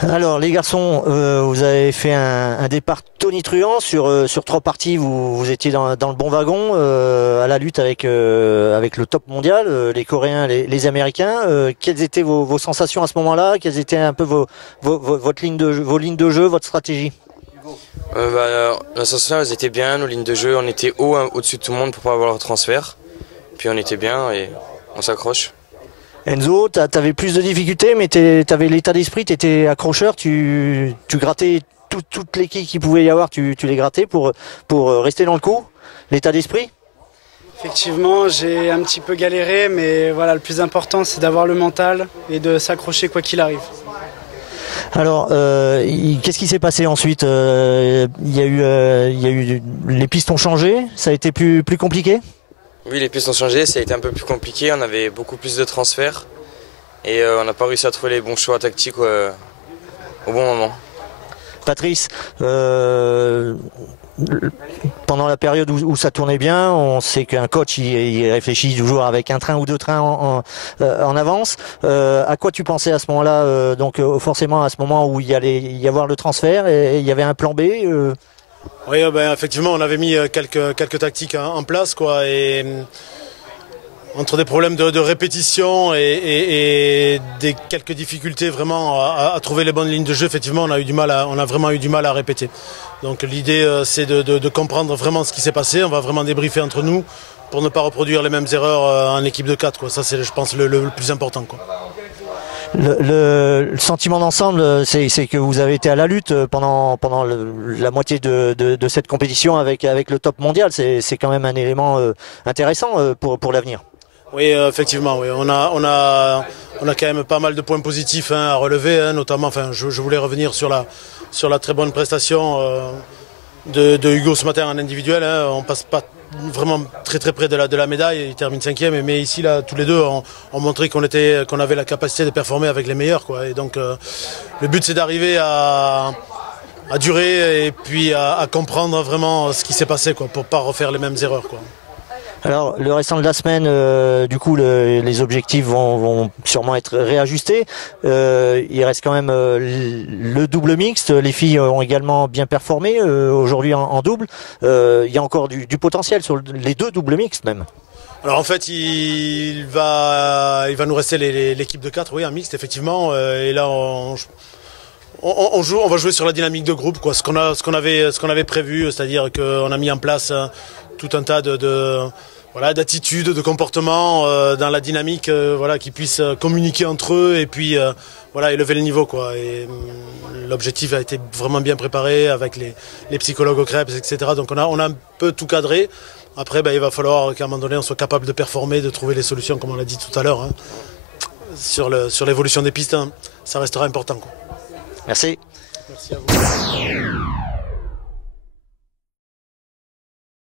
Alors les garçons, vous avez fait un départ tonitruant sur 3 parties. Vous étiez dans le bon wagon à la lutte avec le top mondial, les Coréens, les Américains. Quelles étaient vos sensations à ce moment-là? Quelles étaient un peu vos lignes de jeu, votre stratégie? La sensation, elles étaient bien, nos lignes de jeu, on était haut, hein, au-dessus de tout le monde pour pas avoir le transfert. Puis on était bien et on s'accroche. Enzo, t'avais plus de difficultés, mais t'avais l'état d'esprit, t'étais accrocheur, tu grattais toutes les quilles qu'il pouvait y avoir, tu les grattais pour rester dans le coup. L'état d'esprit? Effectivement, j'ai un petit peu galéré, mais voilà, le plus important, c'est d'avoir le mental et de s'accrocher quoi qu'il arrive. Alors, qu'est-ce qui s'est passé ensuite? Les pistes ont changé, ça a été plus compliqué? Oui, les pistes ont changé, ça a été un peu plus compliqué, on avait beaucoup plus de transferts et on n'a pas réussi à trouver les bons choix tactiques au bon moment. Patrice, pendant la période où ça tournait bien, on sait qu'un coach il réfléchit toujours avec un train ou deux trains en avance. À quoi tu pensais à ce moment-là? Donc forcément à ce moment où il allait y avoir le transfert et il y avait un plan B. Oui, effectivement, on avait mis quelques tactiques en place, quoi, et entre des problèmes de répétition et des quelques difficultés vraiment à trouver les bonnes lignes de jeu, effectivement, on a vraiment eu du mal à répéter. Donc l'idée, c'est de comprendre vraiment ce qui s'est passé. On va vraiment débriefer entre nous pour ne pas reproduire les mêmes erreurs en équipe de 4, quoi. Ça, c'est, je pense, le plus important, quoi. Le sentiment d'ensemble, c'est que vous avez été à la lutte pendant la moitié de cette compétition avec le top mondial. C'est quand même un élément intéressant pour l'avenir. Oui, effectivement, oui. On a quand même pas mal de points positifs, hein, à relever, hein, notamment. Enfin, je voulais revenir sur la très bonne prestation de Hugo ce matin en individuel, hein. On passe pas vraiment très près de la médaille, il termine 5e, mais ici là tous les deux ont montré qu'on avait la capacité de performer avec les meilleurs, quoi. Et donc le but, c'est d'arriver à durer et puis à comprendre vraiment ce qui s'est passé, quoi, pour pas refaire les mêmes erreurs, quoi. Alors le restant de la semaine, du coup les objectifs vont sûrement être réajustés. Il reste quand même le double mixte. Les filles ont également bien performé aujourd'hui en double. Il y a encore du potentiel sur les deux doubles mixtes même. Alors en fait, il va nous rester l'équipe de 4, oui, en mixte, effectivement. Et là, on va jouer sur la dynamique de groupe, quoi. Ce qu'on avait prévu, c'est-à-dire qu'on a mis en place tout un tas d'attitudes, de comportements dans la dynamique, qui puissent communiquer entre eux et puis élever le niveau, quoi. Et l'objectif a été vraiment bien préparé avec les psychologues au CREPS, etc. Donc on a un peu tout cadré. Après, il va falloir qu'à un moment donné, on soit capable de performer, de trouver les solutions, comme on l'a dit tout à l'heure, hein, sur l'évolution des pistes, hein. Ça restera important, quoi. Merci. Merci à vous.